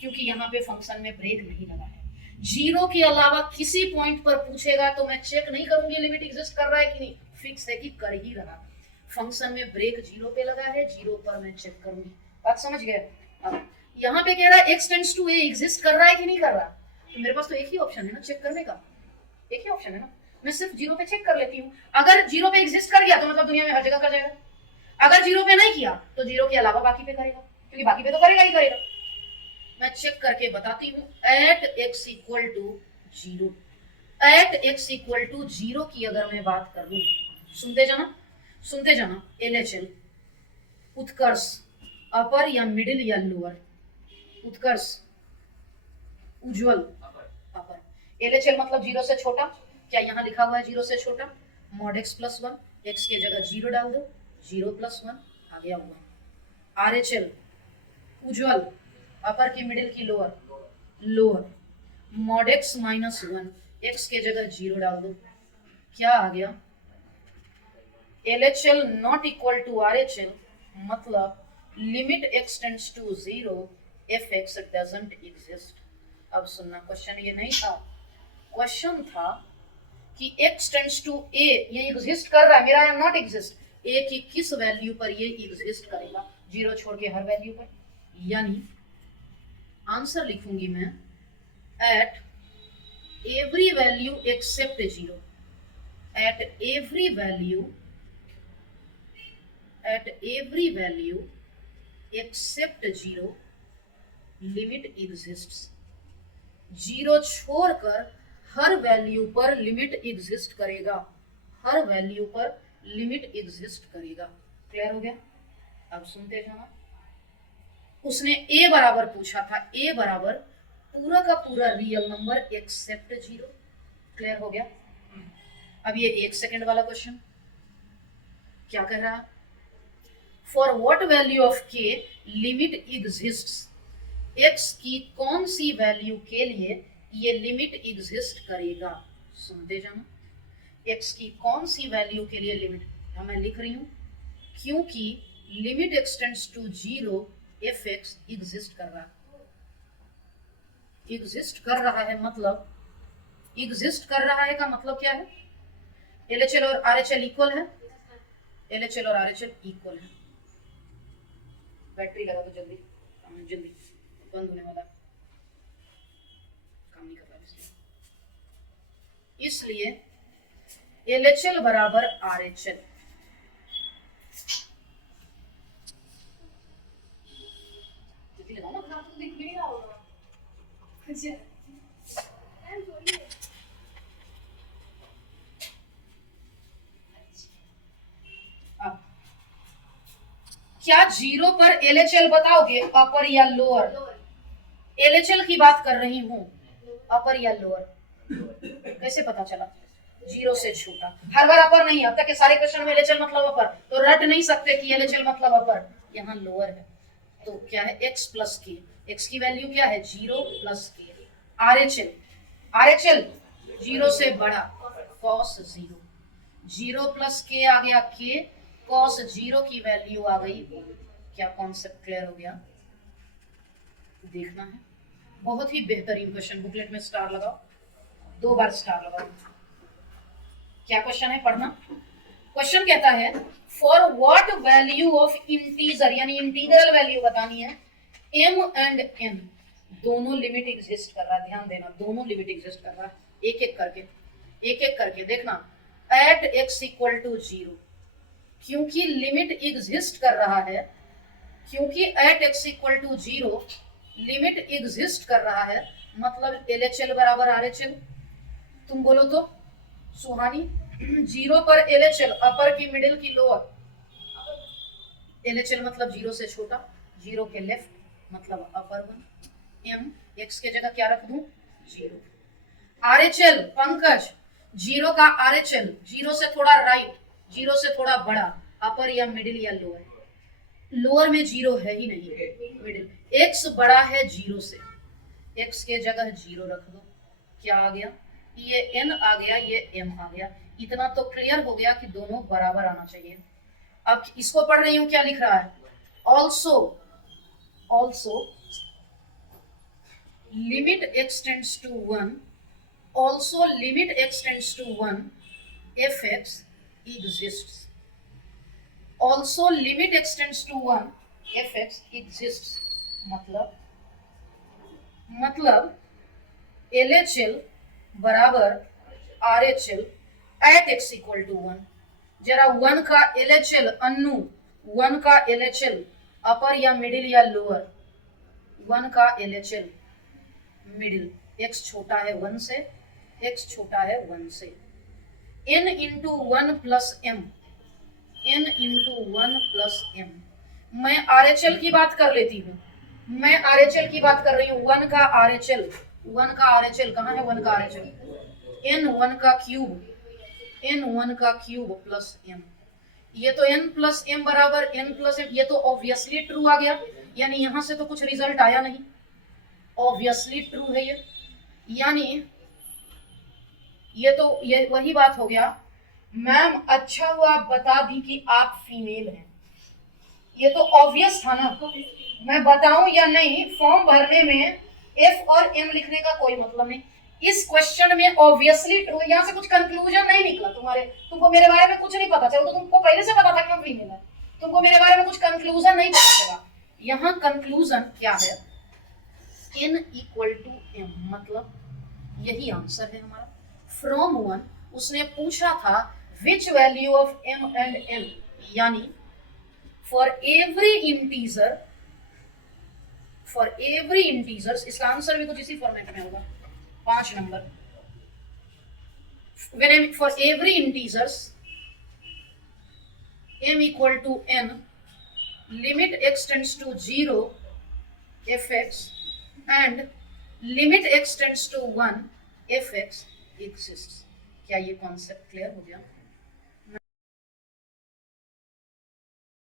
क्योंकि यहाँ पे फंक्शन में ब्रेक नहीं लगा है। 0 के अलावा किसी पॉइंट पर पूछेगा तो मैं चेक नहीं करूंगी लिमिट एग्जिस्ट कर रहा है कि नहीं, फिक्स है कि कर ही रहा। फंक्शन में ब्रेक 0 पे लगा है, 0 पर मैं चेक करूंगी। बात समझ गए? अब यहाँ पे कह रहा है x tends to a exist कर रहा है कि नहीं कर रहा, तो मेरे पास तो एक ही ऑप्शन है ना चेक करने का, एक ही ऑप्शन है ना, मैं सिर्फ 0 पे चेक कर लेती हूँ। अगर 0 पे एग्जिस्ट कर गया तो मतलब दुनिया में हर जगह कर जाएगा, अगर 0 पे नहीं किया तो 0 के अलावा बाकी पे करेगा, क्योंकि बाकी पे तो करेगा ही करेगा। मैं चेक करके बताती हूँ। At x equal to 0, at x equal to 0 की अगर मैं बात कर लूँ, सुनते जाना, सुनते जाना। LHL उत्कर्ष, अपर या मिडिल या लोअर, उत्कर्ष उज्जवल अपर, LHL मतलब 0 से छोटा, क्या यहाँ लिखा हुआ है 0 से छोटा, मॉड x प्लस 1, x के जगह 0 डाल दो, 0 प्लस 1 आ गया हुआ। RHL उज्जवल, अपर की मिडिल की lower, lower, mod x minus 1, x के जगह 0 डाल दो, क्या आ गया, LHL not equal to RHL, मतलब limit x tends to 0 fx doesn't exist. अब सुनना, क्वेश्चन ये नहीं था, क्वेश्चन था कि x टेंड्स टू a ये एग्जिस्ट कर रहा है, मेरा यहाँ नॉट एग्जिस्ट, a की किस वैल्यू पर ये एग्जिस्ट करेगा, 0 छोड़ के हर वैल्यू पर। यानी आंसर लिखूंगी मैं at every value except 0, at every value, at every value except 0 limit exists. 0 छोड़कर हर वैल्यू पर लिमिट एग्जिस्ट करेगा, हर वैल्यू पर लिमिट एग्जिस्ट करेगा। क्लियर हो गया? अब सुनते जाना। उसने a बराबर पूछा था, a बराबर पूरा का पूरा रियल नंबर एक्सेप्ट 0। क्लियर हो गया? अब ये 1 सेकंड वाला क्वेश्चन क्या कह रहा है, for what value of k limit exists, x की कौन सी वैल्यू के लिए ये लिमिट एग्जिस्ट करेगा। सुनते जाना, x की कौन सी वैल्यू के लिए लिमिट, मैं लिख रही हूं क्योंकि limit x tends to 0 fx exist कर रहा, एग्जिस्ट कर रहा है मतलब, एग्जिस्ट कर रहा है का मतलब क्या है? LHL और RHL इक्वल है, LHL और RHL इक्वल है। बैटरी लगा दो जल्दी, जल्दी बंद होने वाला, काम नहीं कर रहा इसलिए LHL बराबर RHL। जल्दी लगाओ ना, तो दिख भी नहीं रहा होगा। क्या 0 पर LHL बताओगे, अपर या लोअर? LHL की बात कर रही हूं, अपर या लोअर? कैसे पता चला? 0 से छोटा। हर बार अपर नहीं, अब तक के सारे क्वेश्चन में LHL मतलब अपर, तो रट नहीं सकते कि LHL मतलब अपर। यहाँ लोअर है, तो क्या है? x प्लस के। x की वैल्यू क्या है? 0 प्लस के। RHL 0 से बड़ा, cos 0। 0 प्लस के आ गया k, cos 0 की वैल्यू आ गई। क्या कॉन्सेप्ट क्लियर हो गया? देखना है, बहुत ही बेहतरीन क्वेश्चन, बुकलेट में स्टार लगाओ, 2 बार स्टार लगाओ। क्या क्वेश्चन है, पढ़ना। क्वेश्चन कहता है for what value of integer, यानी इंटीग्रल वैल्यू बतानी है, m एंड n दोनों लिमिट एग्जिस्ट कर रहा है। ध्यान देना, दोनों लिमिट एग्जिस्ट कर रहा है। एक एक करके देखना। एट x इक्वल टू 0, क्योंकि लिमिट एग्जिस्ट कर रहा है, क्योंकि at x equal to 0 limit exist कर रहा है, मतलब LHL बराबर RHL। तुम बोलो तो सुहानी। 0 पर LHL, अपर की मिडिल की लोअर? LHL मतलब 0 से छोटा, 0 के लेफ्ट मतलब अपर वन। m x के जगह क्या रख दूं? 0। RHL पंकज, 0 का RHL 0 से थोड़ा राइट, 0 से थोड़ा बड़ा, अपर या मिडिल या लोअर? लोअर में 0 है ही नहीं, मिडिल। x बड़ा है 0 से, x के जगह 0 रख दो। क्या आ गया? ये n आ गया, ये m आ गया। इतना तो क्लियर हो गया कि दोनों बराबर आना चाहिए। अब इसको पढ़ रही हूं, क्या लिख रहा है? Also limit extends to 1, also limit extends to 1 fx exists, also limit extends to 1 fx exists। मतलब LHL बराबर RHL at x equal to 1। जरा 1 का LHL अन्नू, 1 का LHL अपर या मिडिल या लोअर? 1 का LHL मिडिल, x छोटा है 1 से, x छोटा है 1 से। n into 1 plus m, n into 1 plus m। मैं RHL की बात कर लेती हूँ, मैं RHL की बात कर रही हूँ। 1 का RHL, 1 का RHL कहाँ है? 1 का RHL n 1 का क्यूब, n 1 का क्यूब प्लस m। ये तो n प्लस m बराबर n प्लस m, ये तो ऑब्वियसली ट्रू आ गया, यानी यहां से तो कुछ रिजल्ट आया नहीं, ऑब्वियसली ट्रू है ये। यानी ये वही बात हो गया, मैम अच्छा हुआ आप बता दी कि आप फीमेल हैं। ये तो ऑब्वियस था ना, मैं बताऊं या नहीं, फॉर्म भरने में f और m लिखने का कोई मतलब नहीं। इस क्वेश्चन में ऑब्वियसली ट्रू, यहाँ से कुछ कंक्लूजन नहीं निकला तुम्हारे, तुमको मेरे बारे में कुछ नहीं पता चला, तो तुमको पहले से पता था कि हम फीमेल है, तुमको मेरे बारे में कुछ कंक्लूजन नहीं पता चला। यहाँ कंक्लूजन क्या है? n इक्वल टू m, मतलब यही आंसर है हमारा। फ्रॉम 1 उसने पूछा था which value of m and n, यानी फॉर एवरी इंटीजर्स, इसका आंसर भी कुछ इसी फॉर्मेट में होगा, 5 number. For every integers m equal to n, limit x tends to 0 fx and limit x tends to 1 fx exists। क्या ये concept clear हो गया?